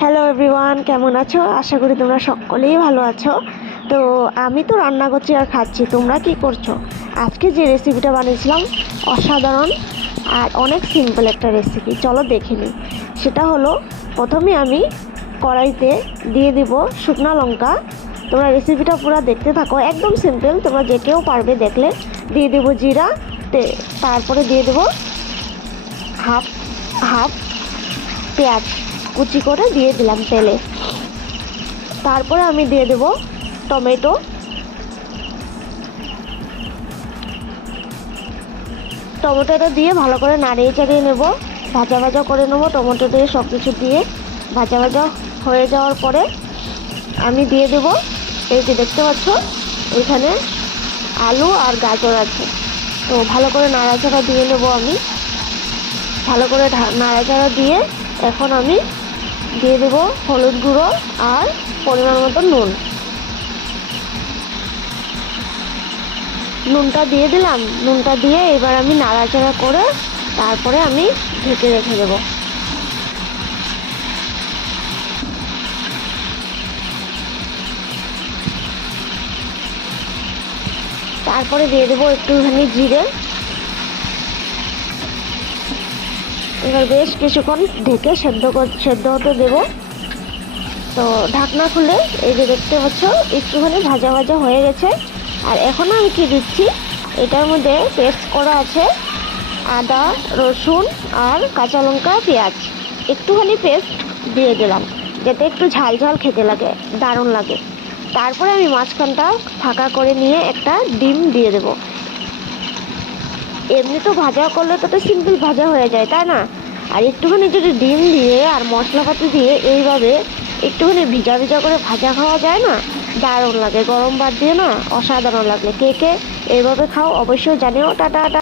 Hello everyone, কেমন আছো? আশা করি তোমরা সকলেই ভালো আছো। তো আমি তো রান্না করছি আর খাচ্ছি, তোমরা কি করছো? আজকে যে রেসিপিটা বানিয়েছিলাম অসাধারণ আর অনেক সিম্পল একটা রেসিপি, চলো দেখে নিই। সেটা হলো, প্রথমে আমি কড়াইতে দিয়ে দিব শুকনো লঙ্কা। তোমরা রেসিপিটা পুরো দেখতে থাকো, একদম সিম্পল, তোমরা যে কেউ পারবে দেখলে। দিয়ে দেবো জিরা, তারপরে দিয়ে দেবো হাফ হাফ পেঁয়াজ কুচি করে দিয়ে দিলাম তেলে। তারপরে আমি দিয়ে দেব টমেটো, টমেটোটা দিয়ে ভালো করে নাড়িয়ে চাড়িয়ে নেব, ভাজা ভাজা করে নেব। টমেটো দিয়ে সব কিছু দিয়ে ভাজা ভাজা হয়ে যাওয়ার পরে আমি দিয়ে দেব, এই যে দেখতে পাচ্ছ এখানে আলু আর গাজর আছে। তো ভালো করে নাড়াচাড়া দিয়ে নেব আমি, ভালো করে নাড়াচাড়া দিয়ে এখন আমি দিয়ে দেবো হলুদ গুঁড়ো আর পরিমাণ মতো নুনটা দিয়ে দিলাম। নুনটা দিয়ে এবার আমি নাড়াচাড়া করে তারপরে আমি ঢেকে রেখে দেবো। তারপরে দিয়ে দেবো একটুখানি জিরে। এবার বেশ কিছুক্ষণ ঢেকে সেদ্ধ হতে দেবো। তো ঢাকনা খুলে এই যে দেখতে পাচ্ছ একটুখানি ভাজা ভাজা হয়ে গেছে। আর এখন আমি কি দিচ্ছি, এটার মধ্যে পেস্ট করা আছে আদা, রসুন আর কাঁচা লঙ্কা, পেঁয়াজ, একটুখানি পেস্ট দিয়ে দিলাম যাতে একটু ঝাল ঝাল খেতে লাগে, দারুণ লাগে। তারপরে আমি মাঝখানটা ফাঁকা করে নিয়ে একটা ডিম দিয়ে দেব। এমনি তো ভাজা করলে তো সিম্পল ভাজা হয়ে যায়, তাই না? আর একটুখানি যদি ডিম দিয়ে আর মশলাপাতি দিয়ে এইভাবে একটুখানি ভিজা ভিজা করে ভাজা খাওয়া যায় না, দারুণ লাগে। গরম ভাত দিয়ে না অসাধারণ লাগে। কে কে এইভাবে খাও অবশ্যই জানিও। টাটা।